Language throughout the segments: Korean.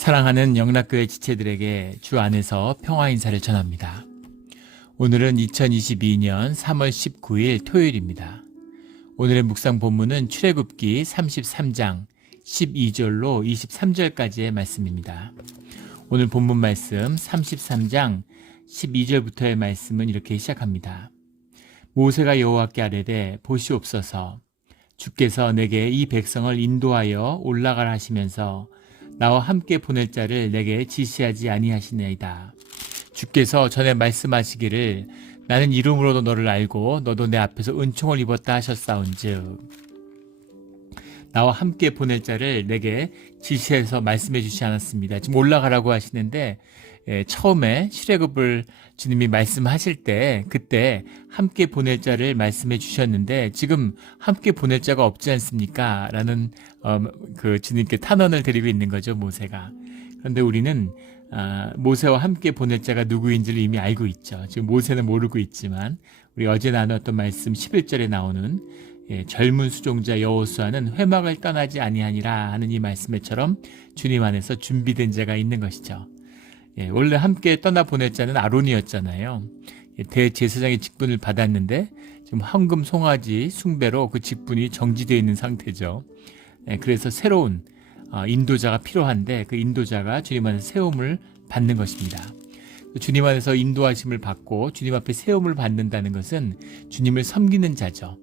사랑하는 영락교회 지체들에게 주 안에서 평화 인사를 전합니다. 오늘은 2022년 3월 19일 토요일입니다. 오늘의 묵상 본문은 출애굽기 33장 12절로 23절까지의 말씀입니다. 오늘 본문 말씀 33장 12절부터의 말씀은 이렇게 시작합니다. 모세가 여호와께 아뢰되 보시옵소서 주께서 내게 이 백성을 인도하여 올라가라 하시면서 나와 함께 보낼 자를 내게 지시하지 아니하시나이다. 주께서 전에 말씀하시기를 나는 이름으로도 너를 알고 너도 내 앞에서 은총을 입었다 하셨사온즉 나와 함께 보낼 자를 내게 지시해서 말씀해 주시지 않았습니다. 지금 올라가라고 하시는데 처음에 출애굽을 주님이 말씀하실 때 그때 함께 보낼 자를 말씀해 주셨는데 지금 함께 보낼 자가 없지 않습니까? 라는 주님께 탄원을 드리고 있는 거죠, 모세가. 그런데 우리는 모세와 함께 보낼 자가 누구인지를 이미 알고 있죠. 지금 모세는 모르고 있지만 우리 어제 나눴던 말씀 11절에 나오는 젊은 수종자 여호수아는 회막을 떠나지 아니하니라 하는 이 말씀처럼 주님 안에서 준비된 자가 있는 것이죠. 원래 함께 떠나보낼 자는 아론이었잖아요. 대제사장의 직분을 받았는데 지금 황금 송아지 숭배로 그 직분이 정지되어 있는 상태죠. 그래서 새로운 인도자가 필요한데 그 인도자가 주님 안에서 세움을 받는 것입니다. 주님 안에서 인도하심을 받고 주님 앞에 세움을 받는다는 것은 주님을 섬기는 자죠.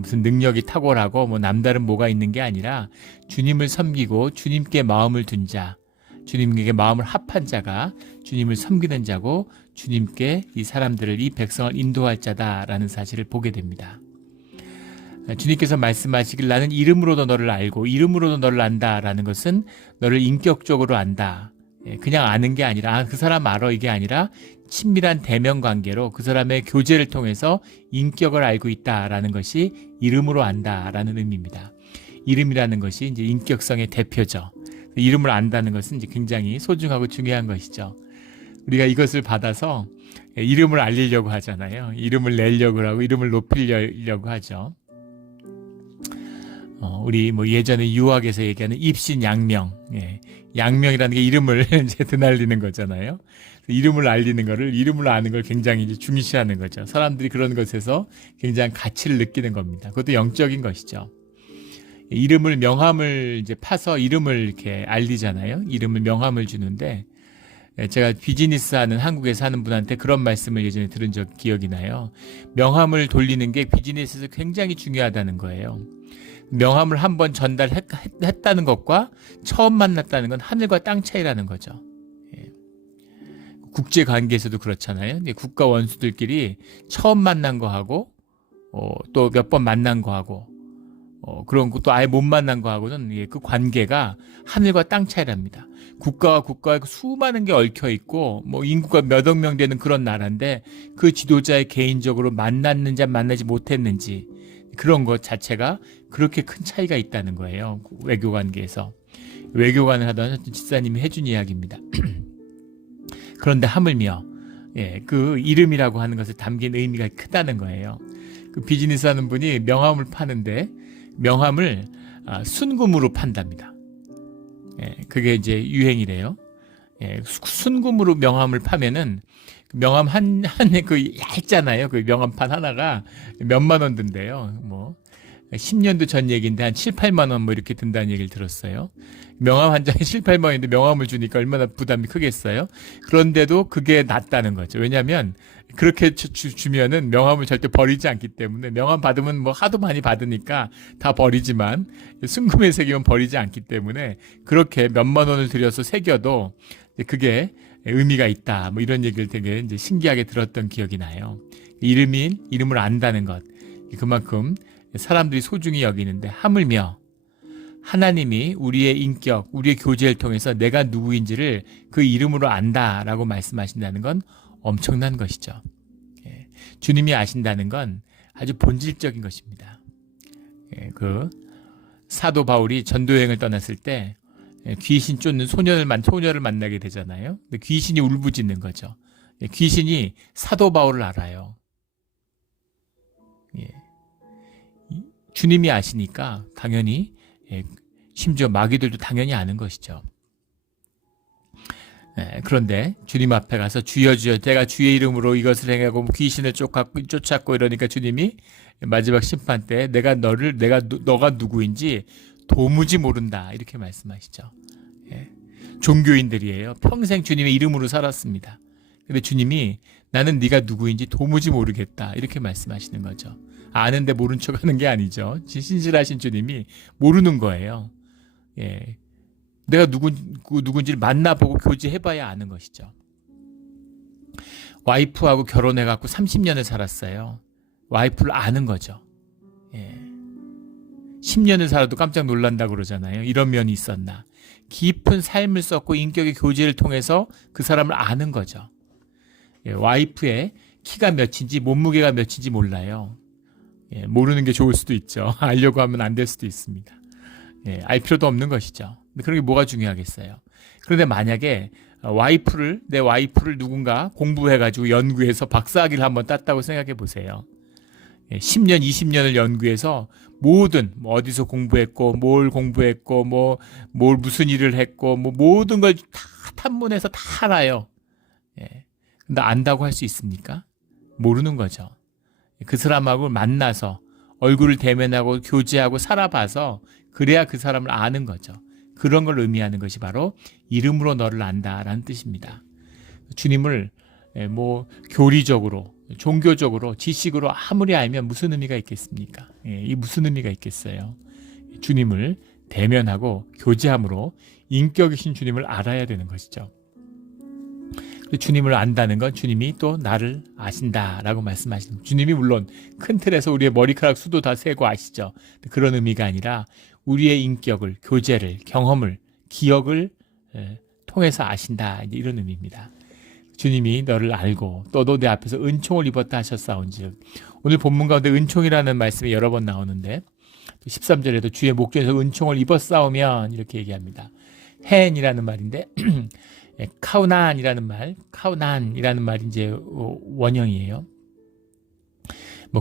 무슨 능력이 탁월하고 남다른 뭐가 있는 게 아니라 주님을 섬기고 주님께 마음을 둔 자, 주님에게 마음을 합한 자가 주님을 섬기는 자고 주님께 이 사람들을 이 백성을 인도할 자다라는 사실을 보게 됩니다. 주님께서 말씀하시길 나는 이름으로도 너를 알고 이름으로도 너를 안다라는 것은 너를 인격적으로 안다. 그냥 아는 게 아니라 그 사람 알아 이게 아니라 친밀한 대면 관계로 그 사람의 교제를 통해서 인격을 알고 있다라는 것이 이름으로 안다라는 의미입니다. 이름이라는 것이 이제 인격성의 대표죠. 이름을 안다는 것은 이제 굉장히 소중하고 중요한 것이죠. 우리가 이것을 받아서 이름을 알리려고 하잖아요. 이름을 내려고 하고 이름을 높이려고 하죠. 우리 예전에 유학에서 얘기하는 입신양명, 양명이라는 게 이름을 이제 드날리는 거잖아요. 이름을 알리는 거를 이름을 아는 걸 굉장히 이제 중시하는 거죠. 사람들이 그런 것에서 굉장히 가치를 느끼는 겁니다. 그것도 영적인 것이죠. 이름을 명함을 이제 파서 이름을 이렇게 알리잖아요. 이름을 명함을 주는데 제가 비즈니스 하는 한국에 사는 분한테 그런 말씀을 예전에 들은 적 기억이 나요. 명함을 돌리는 게 비즈니스에서 굉장히 중요하다는 거예요. 명함을 한번 전달했다는 것과 처음 만났다는 건 하늘과 땅 차이라는 거죠. 국제 관계에서도 그렇잖아요. 국가 원수들끼리 처음 만난 거하고 또 몇 번 만난 거하고 그런 것도 아예 못 만난 거하고는 그 관계가 하늘과 땅 차이랍니다. 국가와 국가에 수많은 게 얽혀 있고 인구가 몇억 명 되는 그런 나라인데 그 지도자의 개인적으로 만났는지 만나지 못했는지 그런 것 자체가 그렇게 큰 차이가 있다는 거예요. 외교 관계에서. 외교관을 하던 집사님이 해준 이야기입니다. 그런데 하물며 그 이름이라고 하는 것에 담긴 의미가 크다는 거예요. 그 비즈니스 하는 분이 명함을 파는데 명함을 순금으로 판답니다. 그게 이제 유행이래요. 순금으로 명함을 파면은 명함 그 얇잖아요. 그 명함판 하나가 몇만 원 든대요. 10년도 전 얘기인데 한 7, 8만 원 이렇게 든다는 얘기를 들었어요. 명함 한 장에 7, 8만 원인데 명함을 주니까 얼마나 부담이 크겠어요. 그런데도 그게 낫다는 거죠. 왜냐하면 그렇게 주면은 명함을 절대 버리지 않기 때문에 명함 받으면 하도 많이 받으니까 다 버리지만 순금에 새기면 버리지 않기 때문에 그렇게 몇만 원을 들여서 새겨도 그게 의미가 있다. 이런 얘기를 되게 이제 신기하게 들었던 기억이 나요. 이름을 안다는 것. 그만큼 사람들이 소중히 여기는데 하물며 하나님이 우리의 인격, 우리의 교제를 통해서 내가 누구인지를 그 이름으로 안다라고 말씀하신다는 건 엄청난 것이죠. 주님이 아신다는 건 아주 본질적인 것입니다. 그 사도 바울이 전도여행을 떠났을 때 귀신 쫓는 소녀를 만나게 되잖아요. 근데 귀신이 울부짖는 거죠. 귀신이 사도 바울을 알아요. 주님이 아시니까 당연히 심지어 마귀들도 당연히 아는 것이죠. 그런데 주님 앞에 가서 주여 주여 내가 주의 이름으로 이것을 행하고 귀신을 쫓았고 이러니까 주님이 마지막 심판 때 너가 누구인지 도무지 모른다 이렇게 말씀하시죠. 종교인들이에요. 평생 주님의 이름으로 살았습니다. 근데 주님이 나는 네가 누구인지 도무지 모르겠다 이렇게 말씀하시는 거죠. 아는데 모른 척하는 게 아니죠. 신실하신 주님이 모르는 거예요. 내가 누군지를 만나보고 교제해봐야 아는 것이죠. 와이프하고 결혼해갖고 30년을 살았어요. 와이프를 아는 거죠. 10년을 살아도 깜짝 놀란다고 그러잖아요. 이런 면이 있었나. 깊은 삶을 썼고 인격의 교제를 통해서 그 사람을 아는 거죠. 와이프의 키가 몇인지 몸무게가 몇인지 몰라요. 모르는 게 좋을 수도 있죠. 알려고 하면 안 될 수도 있습니다. 알 필요도 없는 것이죠. 근데 그런 게 뭐가 중요하겠어요. 그런데 만약에 내 와이프를 누군가 공부해가지고 연구해서 박사학위를 한번 땄다고 생각해 보세요. 10년, 20년을 연구해서 모든 어디서 공부했고 뭘 공부했고 뭘 무슨 일을 했고 모든 걸 다 탐문해서 다 알아요. 근데 안다고 할 수 있습니까? 모르는 거죠. 그 사람하고 만나서 얼굴을 대면하고 교제하고 살아봐서 그래야 그 사람을 아는 거죠. 그런 걸 의미하는 것이 바로 이름으로 너를 안다라는 뜻입니다. 주님을 교리적으로 종교적으로 지식으로 아무리 알면 무슨 의미가 있겠습니까? 이 무슨 의미가 있겠어요? 주님을 대면하고 교제함으로 인격이신 주님을 알아야 되는 것이죠. 주님을 안다는 건 주님이 또 나를 아신다라고 말씀하시는 주님이 물론 큰 틀에서 우리의 머리카락 수도 다 세고 아시죠. 그런 의미가 아니라 우리의 인격을, 교제를, 경험을, 기억을 통해서 아신다 이런 의미입니다. 주님이 너를 알고 너도 내 앞에서 은총을 입었다 하셨사온즉 오늘 본문 가운데 은총이라는 말씀이 여러 번 나오는데 13절에도 주의 목전에서 은총을 입었사오면 이렇게 얘기합니다. 헨이라는 말인데 카우난이라는 말이 이제 원형이에요.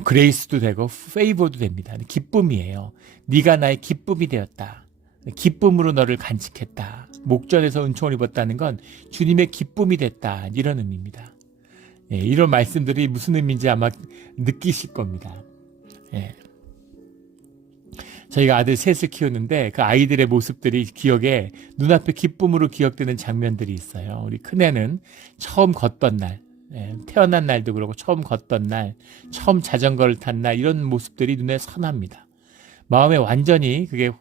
그레이스도 되고 페이버도 됩니다. 기쁨이에요. 네가 나의 기쁨이 되었다. 기쁨으로 너를 간직했다. 목전에서 은총을 입었다는 건 주님의 기쁨이 됐다. 이런 의미입니다. 이런 말씀들이 무슨 의미인지 아마 느끼실 겁니다. 저희가 아들 셋을 키우는데 그 아이들의 모습들이 기억에 눈앞에 기쁨으로 기억되는 장면들이 있어요. 우리 큰애는 처음 걷던 날, 태어난 날도 그렇고 처음 걷던 날, 처음 자전거를 탄 날 이런 모습들이 눈에 선합니다. 마음에 완전히 그게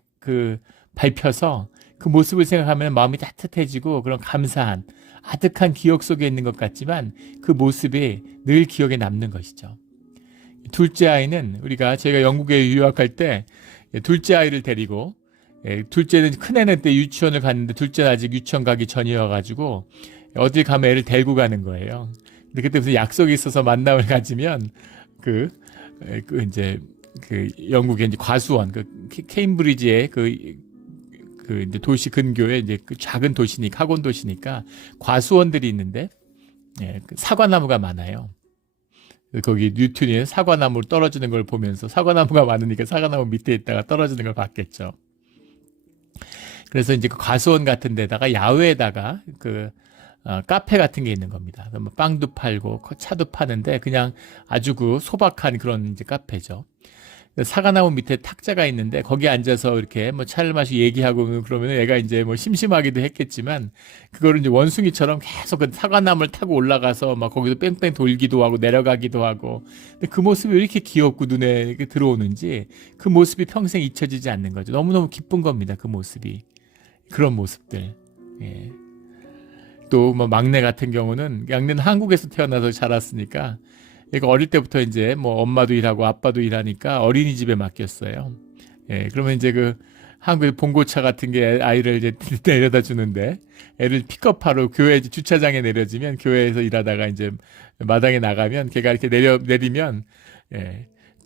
밟혀서 그 모습을 생각하면 마음이 따뜻해지고 그런 감사한 아득한 기억 속에 있는 것 같지만 그 모습이 늘 기억에 남는 것이죠. 둘째 아이는 저희가 영국에 유학할 때 둘째 아이를 데리고 둘째는 큰애는 때 유치원을 갔는데 둘째는 아직 유치원 가기 전이어가지고 어딜 가면 애를 데리고 가는 거예요. 근데 그때 무슨 약속이 있어서 만남을 가지면 이제 영국의 이제 과수원 케임브리지의 이제 도시 근교에 이제 작은 도시니까 학원 도시니까 과수원들이 있는데 사과나무가 많아요. 거기 뉴턴이 사과나무로 떨어지는 걸 보면서 사과나무가 많으니까 사과나무 밑에 있다가 떨어지는 걸 봤겠죠. 그래서 이제 그 과수원 같은 데다가 야외에다가 카페 같은 게 있는 겁니다. 빵도 팔고 차도 파는데 그냥 아주 소박한 그런 이제 카페죠. 사과나무 밑에 탁자가 있는데 거기 앉아서 이렇게 차를 마시고 얘기하고 그러면 애가 이제 심심하기도 했겠지만 그거를 이제 원숭이처럼 계속 그 사과나무를 타고 올라가서 거기서 뺑뺑 돌기도 하고 내려가기도 하고 근데 그 모습이 왜 이렇게 귀엽고 눈에 들어오는지 그 모습이 평생 잊혀지지 않는 거죠. 너무너무 기쁜 겁니다. 그 모습이. 그런 모습들. 또 막내 같은 경우는 막내는 한국에서 태어나서 자랐으니까 그러니까 어릴 때부터 이제 엄마도 일하고 아빠도 일하니까 어린이집에 맡겼어요. 그러면 이제 한국의 봉고차 같은 게 아이를 이제 내려다 주는데 애를 픽업하러 교회 주차장에 내려지면 교회에서 일하다가 이제 마당에 나가면 걔가 이렇게 내리면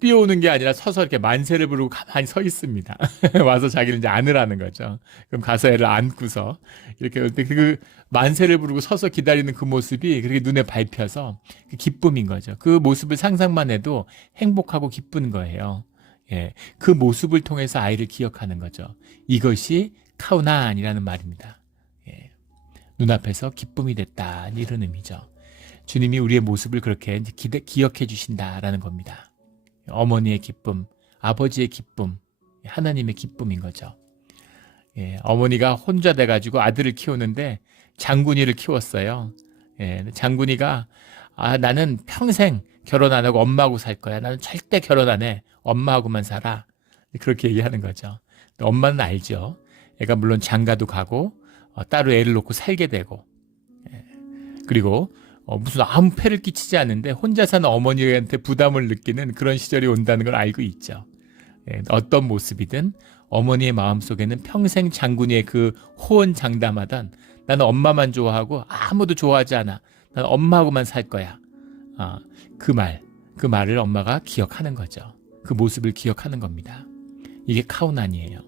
뛰어오는 게 아니라 서서 이렇게 만세를 부르고 가만히 서 있습니다. 와서 자기를 이제 안으라는 거죠. 그럼 가서 애를 안고서 이렇게 그 만세를 부르고 서서 기다리는 그 모습이 그렇게 눈에 밟혀서 기쁨인 거죠. 그 모습을 상상만 해도 행복하고 기쁜 거예요. 그 모습을 통해서 아이를 기억하는 거죠. 이것이 카우난이라는 말입니다. 눈앞에서 기쁨이 됐다. 이런 의미죠. 주님이 우리의 모습을 그렇게 기억해 주신다라는 겁니다. 어머니의 기쁨, 아버지의 기쁨, 하나님의 기쁨인 거죠. 어머니가 혼자 돼가지고 아들을 키우는데 장군이를 키웠어요. 장군이가 나는 평생 결혼 안 하고 엄마하고 살 거야. 나는 절대 결혼 안 해. 엄마하고만 살아. 그렇게 얘기하는 거죠. 엄마는 알죠. 애가 물론 장가도 가고 따로 애를 놓고 살게 되고 그리고 무슨 아무 폐를 끼치지 않는데 혼자 사는 어머니한테 부담을 느끼는 그런 시절이 온다는 걸 알고 있죠. 어떤 모습이든 어머니의 마음속에는 평생 장군이의 그 호언장담하던 나는 엄마만 좋아하고 아무도 좋아하지 않아. 나는 엄마하고만 살 거야. 그 말을 엄마가 기억하는 거죠. 그 모습을 기억하는 겁니다. 이게 카우난이에요.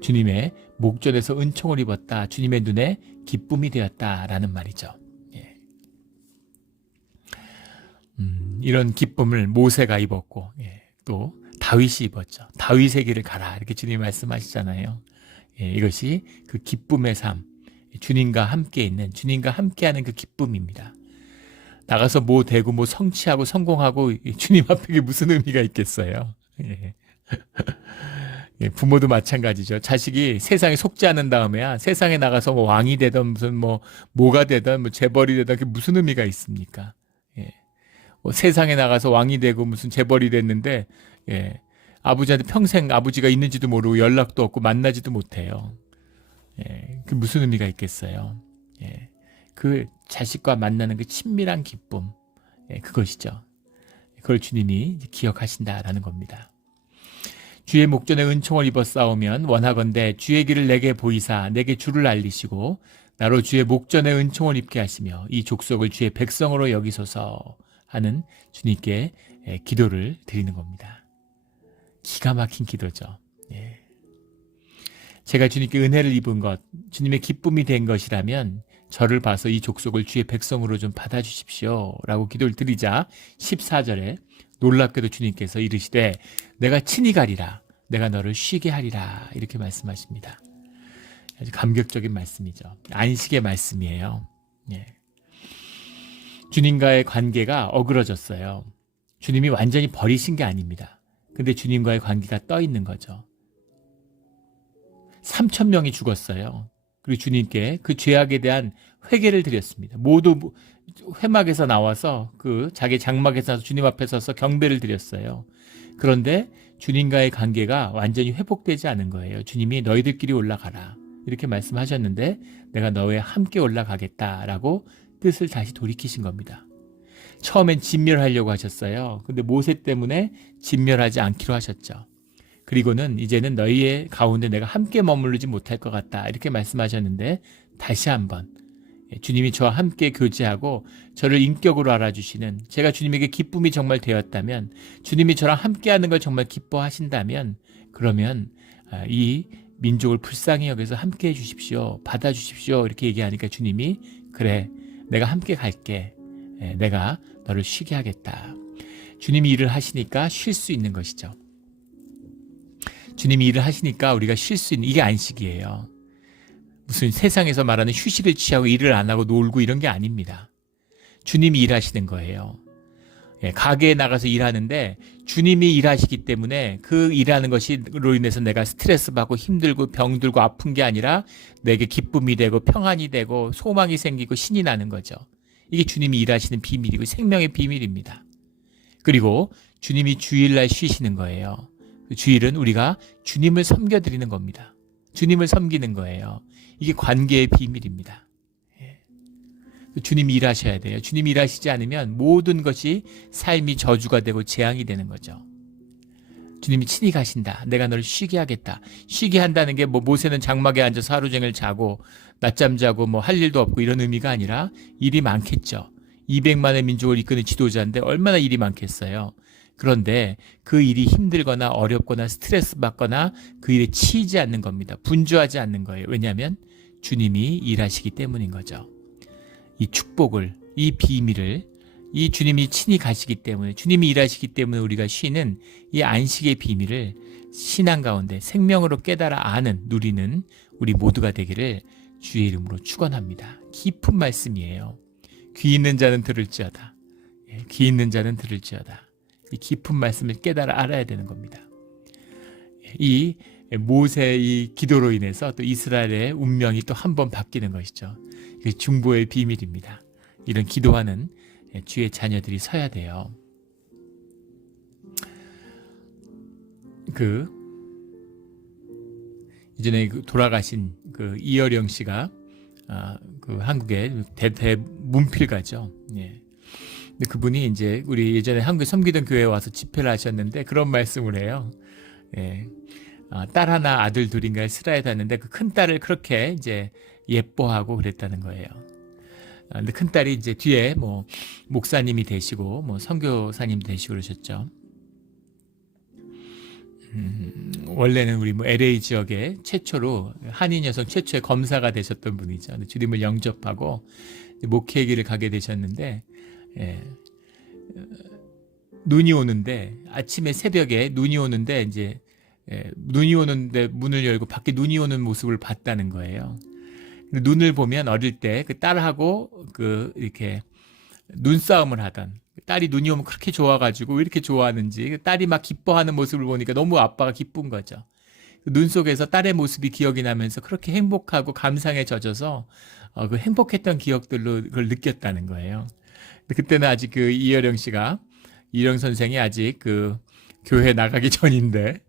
주님의 목전에서 은총을 입었다. 주님의 눈에 기쁨이 되었다라는 말이죠. 이런 기쁨을 모세가 입었고 또 다윗이 입었죠. 다윗의 길을 가라 이렇게 주님이 말씀하시잖아요. 이것이 그 기쁨의 삶, 주님과 함께 있는, 주님과 함께하는 그 기쁨입니다. 나가서 뭐 되고 뭐 성취하고 성공하고 주님 앞에 무슨 의미가 있겠어요. 부모도 마찬가지죠. 자식이 세상에 속지 않은 다음에야 세상에 나가서 뭐 왕이 되든 무슨 뭐가 되든 뭐 재벌이 되든 그게 무슨 의미가 있습니까? 세상에 나가서 왕이 되고 무슨 재벌이 됐는데 아버지한테 평생 아버지가 있는지도 모르고 연락도 없고 만나지도 못해요. 그 무슨 의미가 있겠어요. 그 자식과 만나는 그 친밀한 기쁨, 그것이죠. 그걸 주님이 기억하신다라는 겁니다. 주의 목전에 은총을 입어 싸우면 원하건대 주의 길을 내게 보이사 내게 주를 알리시고 나로 주의 목전에 은총을 입게 하시며 이 족속을 주의 백성으로 여기소서 하는 주님께 기도를 드리는 겁니다. 기가 막힌 기도죠. 제가 주님께 은혜를 입은 것, 주님의 기쁨이 된 것이라면 저를 봐서 이 족속을 주의 백성으로 좀 받아주십시오 라고 기도를 드리자 14절에 놀랍게도 주님께서 이르시되 내가 친히 가리라 내가 너를 쉬게 하리라 이렇게 말씀하십니다. 아주 감격적인 말씀이죠. 안식의 말씀이에요. 주님과의 관계가 어그러졌어요. 주님이 완전히 버리신 게 아닙니다. 근데 주님과의 관계가 떠 있는 거죠. 3,000명이 죽었어요. 그리고 주님께 그 죄악에 대한 회개를 드렸습니다. 모두 회막에서 나와서 그 자기 장막에서 나와서 주님 앞에 서서 경배를 드렸어요. 그런데 주님과의 관계가 완전히 회복되지 않은 거예요. 주님이 너희들끼리 올라가라 이렇게 말씀하셨는데 내가 너와 함께 올라가겠다라고 뜻을 다시 돌이키신 겁니다. 처음엔 진멸하려고 하셨어요. 근데 모세 때문에 진멸하지 않기로 하셨죠. 그리고는 이제는 너희의 가운데 내가 함께 머무르지 못할 것 같다 이렇게 말씀하셨는데 다시 한번 주님이 저와 함께 교제하고 저를 인격으로 알아주시는 제가 주님에게 기쁨이 정말 되었다면 주님이 저랑 함께하는 걸 정말 기뻐하신다면 그러면 이 민족을 불쌍히 여겨서 함께 해주십시오. 받아주십시오. 이렇게 얘기하니까 주님이 그래 내가 함께 갈게. 내가 너를 쉬게 하겠다. 주님이 일을 하시니까 쉴 수 있는 것이죠. 주님이 일을 하시니까 우리가 쉴 수 있는 이게 안식이에요. 무슨 세상에서 말하는 휴식을 취하고 일을 안 하고 놀고 이런 게 아닙니다. 주님이 일하시는 거예요. 가게에 나가서 일하는데 주님이 일하시기 때문에 그 일하는 것으로 인해서 내가 스트레스 받고 힘들고 병들고 아픈 게 아니라 내게 기쁨이 되고 평안이 되고 소망이 생기고 신이 나는 거죠. 이게 주님이 일하시는 비밀이고 생명의 비밀입니다. 그리고 주님이 주일날 쉬시는 거예요. 그 주일은 우리가 주님을 섬겨드리는 겁니다. 주님을 섬기는 거예요. 이게 관계의 비밀입니다. 주님이 일하셔야 돼요. 주님이 일하시지 않으면 모든 것이 삶이 저주가 되고 재앙이 되는 거죠. 주님이 친히 가신다. 내가 너를 쉬게 하겠다. 쉬게 한다는 게 모세는 장막에 앉아서 하루 종일 자고 낮잠 자고 할 일도 없고 이런 의미가 아니라 일이 많겠죠. 200만의 민족을 이끄는 지도자인데 얼마나 일이 많겠어요. 그런데 그 일이 힘들거나 어렵거나 스트레스 받거나 그 일에 치이지 않는 겁니다. 분주하지 않는 거예요. 왜냐하면 주님이 일하시기 때문인 거죠. 이 축복을, 이 비밀을 이 주님이 친히 가시기 때문에 주님이 일하시기 때문에 우리가 쉬는 이 안식의 비밀을 신앙 가운데 생명으로 깨달아 아는 누리는 우리 모두가 되기를 주의 이름으로 축원합니다. 깊은 말씀이에요. 귀 있는 자는 들을지어다. 귀 있는 자는 들을지어다. 이 깊은 말씀을 깨달아 알아야 되는 겁니다. 이 모세의 이 기도로 인해서 또 이스라엘의 운명이 또 한 번 바뀌는 것이죠. 이게 중보의 비밀입니다. 이런 기도하는 주의 자녀들이 서야 돼요. 이전에 돌아가신 이어령 씨가 한국의 대문필가죠. 예. 근데 그분이 이제 우리 예전에 한국에 섬기던 교회에 와서 집회를 하셨는데 그런 말씀을 해요. 예. 딸 하나 아들 둘인가를 스라에 뒀는데 그 큰 딸을 그렇게 이제 예뻐하고 그랬다는 거예요. 근데 큰 딸이 이제 뒤에 목사님이 되시고 선교사님 되시고 그러셨죠. 원래는 우리 LA 지역에 최초로 한인 여성 최초의 검사가 되셨던 분이죠. 근데 주님을 영접하고 목회의 길을 가게 되셨는데, 눈이 오는데 아침에 새벽에 눈이 오는데 이제 눈이 오는데 문을 열고 밖에 눈이 오는 모습을 봤다는 거예요. 근데 눈을 보면 어릴 때 그 딸하고 이렇게 눈싸움을 하던 딸이 눈이 오면 그렇게 좋아가지고 왜 이렇게 좋아하는지 딸이 막 기뻐하는 모습을 보니까 너무 아빠가 기쁜 거죠. 눈 속에서 딸의 모습이 기억이 나면서 그렇게 행복하고 감상에 젖어서 그 행복했던 기억들로 그걸 느꼈다는 거예요. 그때는 아직 이어령 씨가 이령 선생이 아직 교회 나가기 전인데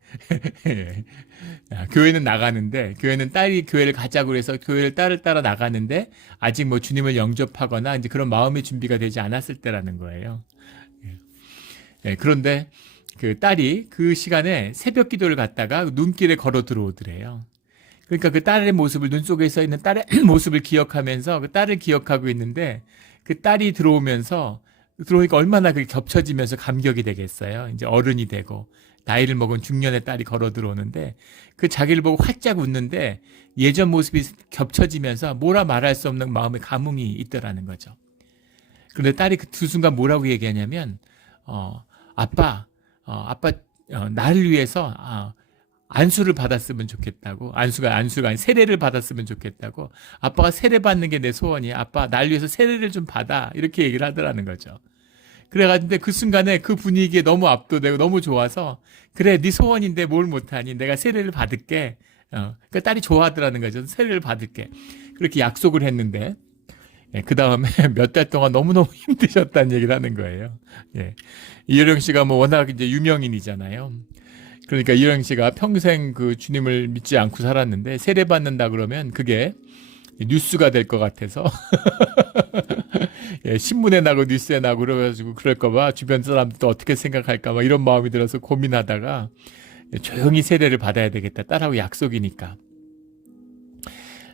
교회는 나가는데 교회는 딸이 교회를 가자고 해서 교회를 딸을 따라 나가는데 아직 주님을 영접하거나 이제 그런 마음의 준비가 되지 않았을 때라는 거예요. 그런데 그 딸이 그 시간에 새벽 기도를 갔다가 눈길에 걸어 들어오더래요. 그러니까 그 딸의 모습을 눈 속에 서 있는 딸의 모습을 기억하면서 그 딸을 기억하고 있는데 그 딸이 들어오니까 얼마나 그게 겹쳐지면서 감격이 되겠어요. 이제 어른이 되고 나이를 먹은 중년의 딸이 걸어 들어오는데 그 자기를 보고 활짝 웃는데 예전 모습이 겹쳐지면서 뭐라 말할 수 없는 마음의 감흥이 있더라는 거죠. 그런데 딸이 그 두 순간 뭐라고 얘기하냐면 아빠 나를 위해서 안수를 받았으면 좋겠다고. 안수가 아니 세례를 받았으면 좋겠다고. 아빠가 세례 받는 게 내 소원이야. 아빠 날 위해서 세례를 좀 받아. 이렇게 얘기를 하더라는 거죠. 그래가지고 그 순간에 그 분위기에 너무 압도되고 너무 좋아서 그래 네 소원인데 뭘 못하니 내가 세례를 받을게. 그 딸이 좋아하더라는 거죠. 세례를 받을게. 그렇게 약속을 했는데 그 다음에 몇 달 동안 너무너무 힘드셨다는 얘기를 하는 거예요. 이효령 씨가 워낙 이제 유명인이잖아요. 그러니까 이효령 씨가 평생 그 주님을 믿지 않고 살았는데 세례 받는다 그러면 그게 뉴스가 될 것 같아서 신문에 나고 뉴스에 나고 그래가지고 그럴까봐 주변 사람들도 어떻게 생각할까 막 이런 마음이 들어서 고민하다가 조용히 세례를 받아야 되겠다. 딸하고 약속이니까.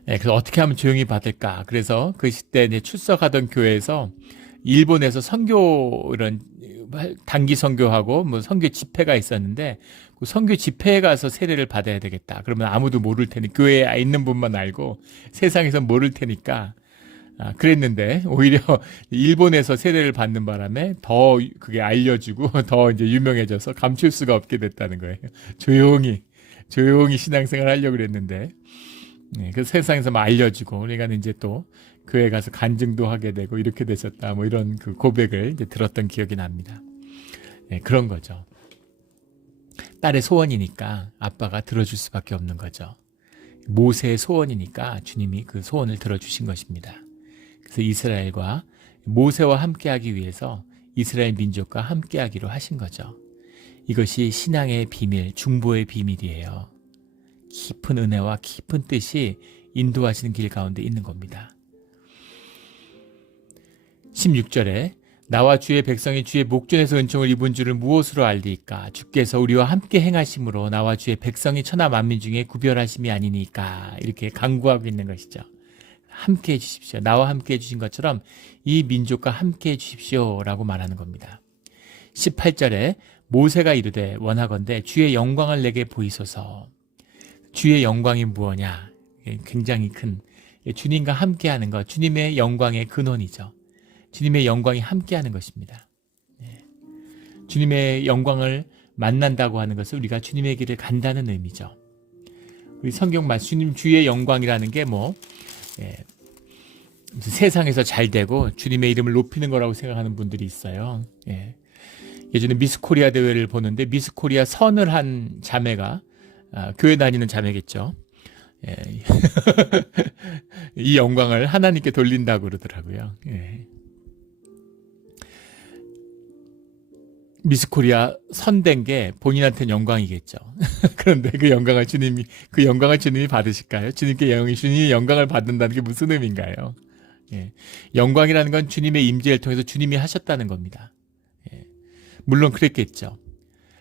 그래서 어떻게 하면 조용히 받을까. 그래서 그 시대 이제 출석하던 교회에서 일본에서 이런 단기 선교하고 선교 집회가 있었는데 그 선교 집회에 가서 세례를 받아야 되겠다. 그러면 아무도 모를 테니 교회에 있는 분만 알고 세상에서 모를 테니까 그랬는데 오히려 일본에서 세례를 받는 바람에 더 그게 알려지고 더 이제 유명해져서 감출 수가 없게 됐다는 거예요. 조용히 신앙생활 하려고 그랬는데 그 세상에서 막 알려지고 그러니까 이제 또 교회 가서 간증도 하게 되고 이렇게 되셨다 이런 그 고백을 이제 들었던 기억이 납니다. 그런 거죠. 딸의 소원이니까 아빠가 들어줄 수밖에 없는 거죠. 모세의 소원이니까 주님이 그 소원을 들어주신 것입니다. 그래서 이스라엘과 모세와 함께하기 위해서 이스라엘 민족과 함께하기로 하신 거죠. 이것이 신앙의 비밀, 중보의 비밀이에요. 깊은 은혜와 깊은 뜻이 인도하시는 길 가운데 있는 겁니다. 16절에 나와 주의 백성이 주의 목전에서 은총을 입은 줄을 무엇으로 알리까? 주께서 우리와 함께 행하심으로 나와 주의 백성이 천하 만민 중에 구별하심이 아니니까 이렇게 간구하고 있는 것이죠. 함께 해주십시오. 나와 함께 해주신 것처럼 이 민족과 함께 해주십시오 라고 말하는 겁니다. 18절에 모세가 이르되 원하건대 주의 영광을 내게 보이소서. 주의 영광이 무엇냐? 굉장히 큰 주님과 함께하는 것, 주님의 영광의 근원이죠. 주님의 영광이 함께하는 것입니다. 주님의 영광을 만난다고 하는 것은 우리가 주님의 길을 간다는 의미죠. 우리 성경 말씀 주님 주의 영광이라는 게 예, 무슨 세상에서 잘 되고 주님의 이름을 높이는 거라고 생각하는 분들이 있어요. 예. 예전에 미스 코리아 대회를 보는데 미스 코리아 선을 한 자매가 교회 다니는 자매겠죠. 예. 이 영광을 하나님께 돌린다고 그러더라고요. 예. 미스 코리아 선된 게 본인한테는 영광이겠죠. 그런데 그 영광을 주님이 받으실까요? 주님이 영광을 받는다는 게 무슨 의미인가요? 예. 영광이라는 건 주님의 임재를 통해서 주님이 하셨다는 겁니다. 예. 물론 그랬겠죠.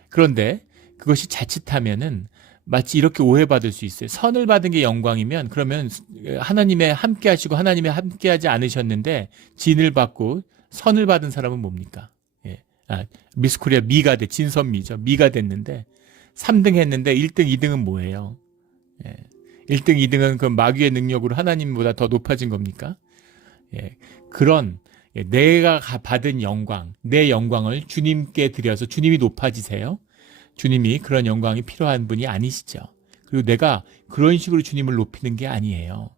그런데 그것이 자칫하면은 마치 이렇게 오해받을 수 있어요. 선을 받은 게 영광이면 그러면 하나님의 함께 하시고 하나님의 함께 하지 않으셨는데 진을 받고 선을 받은 사람은 뭡니까? 예. 미스코리아 진선미죠. 미가 됐는데 3등 했는데 1등, 2등은 뭐예요? 예. 1등, 2등은 그 마귀의 능력으로 하나님보다 더 높아진 겁니까? 예. 그런 내가 받은 영광, 내 영광을 주님께 드려서 주님이 높아지세요. 주님이 그런 영광이 필요한 분이 아니시죠. 그리고 내가 그런 식으로 주님을 높이는 게 아니에요.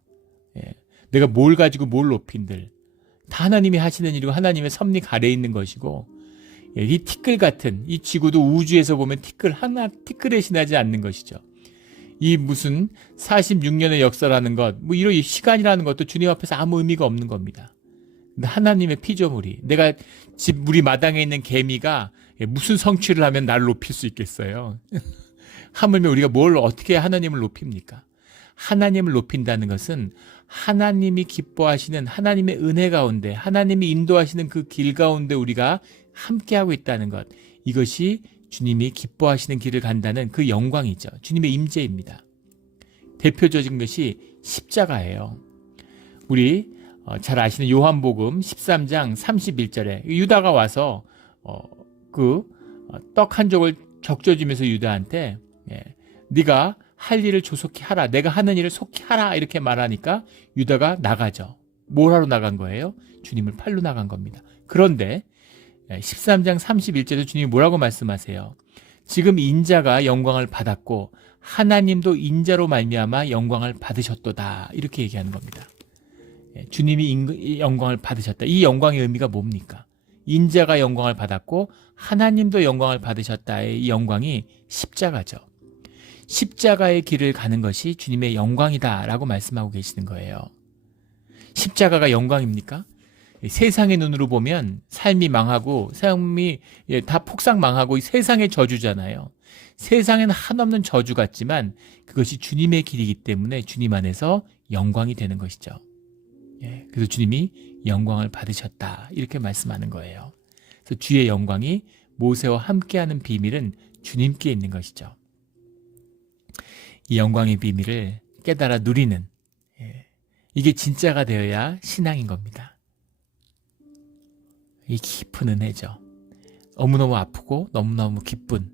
예. 내가 뭘 가지고 뭘 높인들 다 하나님이 하시는 일이고 하나님의 섭리 아래에 있는 것이고, 예. 이 티끌 같은 이 지구도 우주에서 보면 티끌에 지나지 않는 것이죠. 이 무슨 46년의 역사라는 것, 뭐 이런 시간이라는 것도 주님 앞에서 아무 의미가 없는 겁니다. 근데 하나님의 피조물이, 내가 집 우리 마당에 있는 개미가 무슨 성취를 하면 나를 높일 수 있겠어요? 하물며 우리가 뭘 어떻게 하나님을 높입니까? 하나님을 높인다는 것은 하나님이 기뻐하시는 하나님의 은혜 가운데, 하나님이 인도하시는 그 길 가운데 우리가 함께하고 있다는 것, 이것이 주님이 기뻐하시는 길을 간다는 그 영광이죠. 주님의 임재입니다. 대표적인 것이 십자가예요. 우리 잘 아시는 요한복음 13장 31절에 유다가 와서 떡 한 족을 적셔주면서 유다한테 네가 할 일을 조속히 하라, 내가 하는 일을 속히 하라 이렇게 말하니까 유다가 나가죠. 뭘 하러 나간 거예요? 주님을 팔러 나간 겁니다. 그런데 13장 31절에 주님이 뭐라고 말씀하세요? 지금 인자가 영광을 받았고 하나님도 인자로 말미암아 영광을 받으셨도다, 이렇게 얘기하는 겁니다. 주님이 영광을 받으셨다. 이 영광의 의미가 뭡니까? 인자가 영광을 받았고 하나님도 영광을 받으셨다의 이 영광이 십자가죠. 십자가의 길을 가는 것이 주님의 영광이다라고 말씀하고 계시는 거예요. 십자가가 영광입니까? 세상의 눈으로 보면 삶이 망하고 삶이 다 폭삭 망하고 세상의 저주잖아요. 세상에는 한없는 저주 같지만 그것이 주님의 길이기 때문에 주님 안에서 영광이 되는 것이죠. 그래서 주님이 영광을 받으셨다, 이렇게 말씀하는 거예요. 그래서 주의 영광이 모세와 함께하는 비밀은 주님께 있는 것이죠. 이 영광의 비밀을 깨달아 누리는, 이게 진짜가 되어야 신앙인 겁니다. 이 깊은 은혜죠. 너무너무 아프고 너무너무 기쁜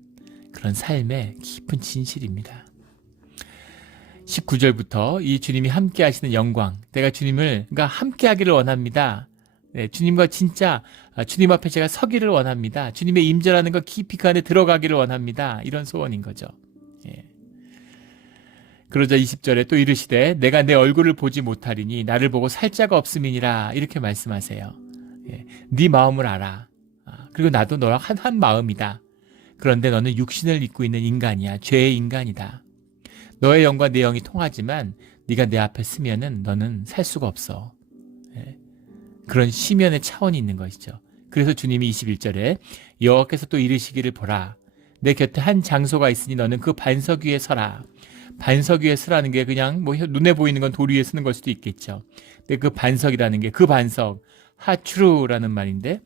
그런 삶의 깊은 진실입니다. 19절부터 이 주님이 함께 하시는 영광, 내가 주님을 함께 하기를 원합니다. 주님과 진짜 주님 앞에 제가 서기를 원합니다. 주님의 임재라는 것 깊이 그 안에 들어가기를 원합니다. 이런 소원인 거죠. 그러자 20절에 또 이르시되 내가 내 얼굴을 보지 못하리니 나를 보고 살 자가 없음이니라, 이렇게 말씀하세요. 네 마음을 알아. 그리고 나도 너랑 한 마음이다. 그런데 너는 육신을 입고 있는 인간이야. 죄의 인간이다. 너의 영과 내 영이 통하지만 네가 내 앞에 서면은 너는 살 수가 없어. 그런 시면의 차원이 있는 것이죠. 그래서 주님이 21절에 여호와께서 또 이르시기를 보라, 내 곁에 한 장소가 있으니 너는 그 반석 위에 서라. 반석 위에 서라는 게 그냥 뭐 눈에 보이는 건 돌 위에 서는 걸 수도 있겠죠. 근데 그 반석이라는 게, 그 반석 하추루라는 말인데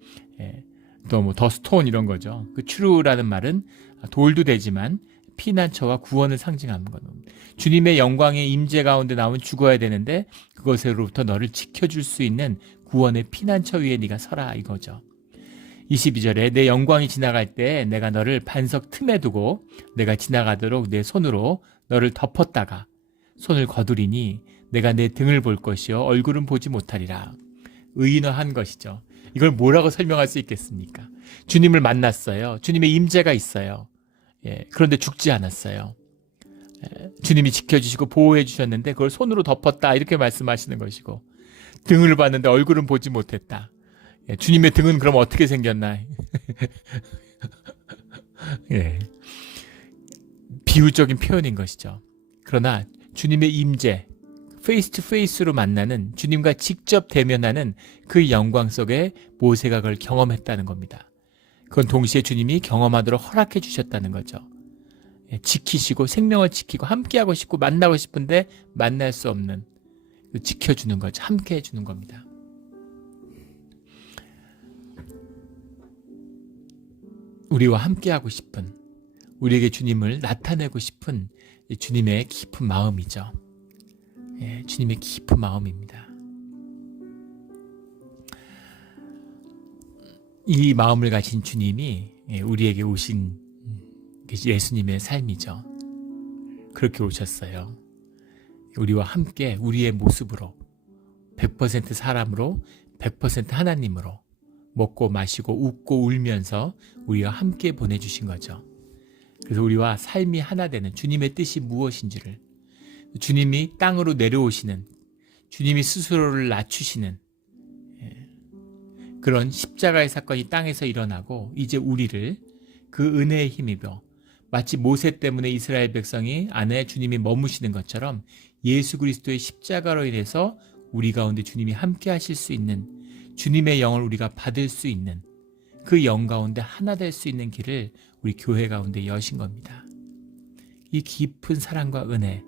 또 뭐 더 스톤 이런 거죠. 그 추루라는 말은 돌도 되지만 피난처와 구원을 상징하는 겁니다. 주님의 영광의 임재 가운데 나오면 죽어야 되는데 그것으로부터 너를 지켜줄 수 있는 구원의 피난처 위에 네가 서라, 이거죠. 22절에 내 영광이 지나갈 때 내가 너를 반석 틈에 두고 내가 지나가도록 내 손으로 너를 덮었다가 손을 거두리니 내가 내 등을 볼 것이요 얼굴은 보지 못하리라. 의인화한 것이죠. 이걸 뭐라고 설명할 수 있겠습니까? 주님을 만났어요. 주님의 임재가 있어요. 그런데 죽지 않았어요. 주님이 지켜주시고 보호해 주셨는데 그걸 손으로 덮었다 이렇게 말씀하시는 것이고, 등을 봤는데 얼굴은 보지 못했다. 주님의 등은 그럼 어떻게 생겼나? 예. 비유적인 표현인 것이죠. 그러나 주님의 임재, 페이스 투 페이스로 만나는, 주님과 직접 대면하는 그 영광 속에 모세가 그걸 경험했다는 겁니다. 그건 동시에 주님이 경험하도록 허락해 주셨다는 거죠. 지키시고 생명을 지키고 함께하고 싶고 만나고 싶은데 만날 수 없는, 지켜주는 거죠. 함께 해주는 겁니다. 우리와 함께하고 싶은, 우리에게 주님을 나타내고 싶은 주님의 깊은 마음이죠. 주님의 깊은 마음입니다. 이 마음을 가진 주님이 우리에게 오신 예수님의 삶이죠. 그렇게 오셨어요. 우리와 함께 우리의 모습으로 100% 사람으로 100% 하나님으로 먹고 마시고 웃고 울면서 우리와 함께 보내주신 거죠. 그래서 우리와 삶이 하나 되는 주님의 뜻이 무엇인지를, 주님이 땅으로 내려오시는, 주님이 스스로를 낮추시는 그런 십자가의 사건이 땅에서 일어나고, 이제 우리를 그 은혜에 힘입어 마치 모세 때문에 이스라엘 백성이 안에 주님이 머무시는 것처럼 예수 그리스도의 십자가로 인해서 우리 가운데 주님이 함께 하실 수 있는, 주님의 영을 우리가 받을 수 있는, 그 영 가운데 하나 될 수 있는 길을 우리 교회 가운데 여신 겁니다. 이 깊은 사랑과 은혜,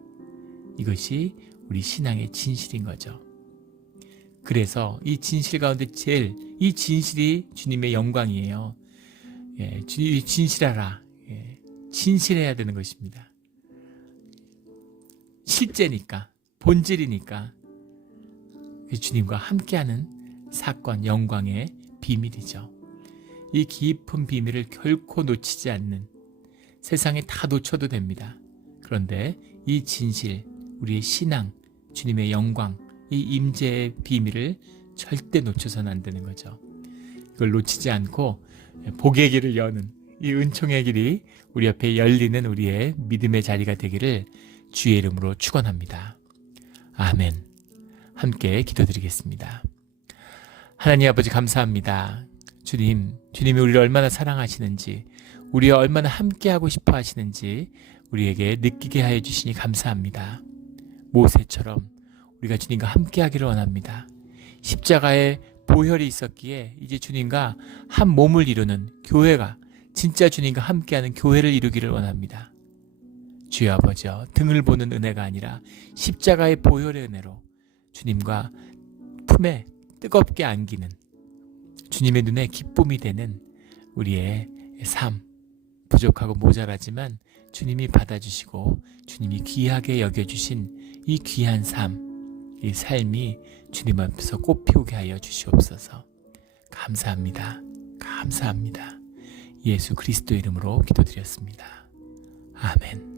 이것이 우리 신앙의 진실인 거죠. 그래서 이 진실 가운데 이 진실이 주님의 영광이에요. 진실하라. 진실해야 되는 것입니다. 실제니까, 본질이니까 주님과 함께하는 사건, 영광의 비밀이죠. 이 깊은 비밀을 결코 놓치지 않는, 세상에 다 놓쳐도 됩니다. 그런데 이 진실, 우리의 신앙, 주님의 영광, 이 임재의 비밀을 절대 놓쳐서는 안 되는 거죠. 이걸 놓치지 않고 복의 길을 여는 이 은총의 길이 우리 옆에 열리는 우리의 믿음의 자리가 되기를 주의 이름으로 축원합니다. 아멘. 함께 기도드리겠습니다. 하나님 아버지, 감사합니다. 주님이 우리를 얼마나 사랑하시는지, 우리와 얼마나 함께하고 싶어 하시는지 우리에게 느끼게 하여 주시니 감사합니다. 모세처럼 우리가 주님과 함께하기를 원합니다. 십자가에 보혈이 있었기에 이제 주님과 한 몸을 이루는 교회가, 진짜 주님과 함께하는 교회를 이루기를 원합니다. 주여 아버지여, 등을 보는 은혜가 아니라 십자가의 보혈의 은혜로 주님과 품에 뜨겁게 안기는, 주님의 눈에 기쁨이 되는 우리의 삶, 부족하고 모자라지만 주님이 받아주시고 주님이 귀하게 여겨주신 이 귀한 삶, 이 삶이 주님 앞에서 꽃피우게 하여 주시옵소서. 감사합니다. 감사합니다. 예수 그리스도 이름으로 기도드렸습니다. 아멘.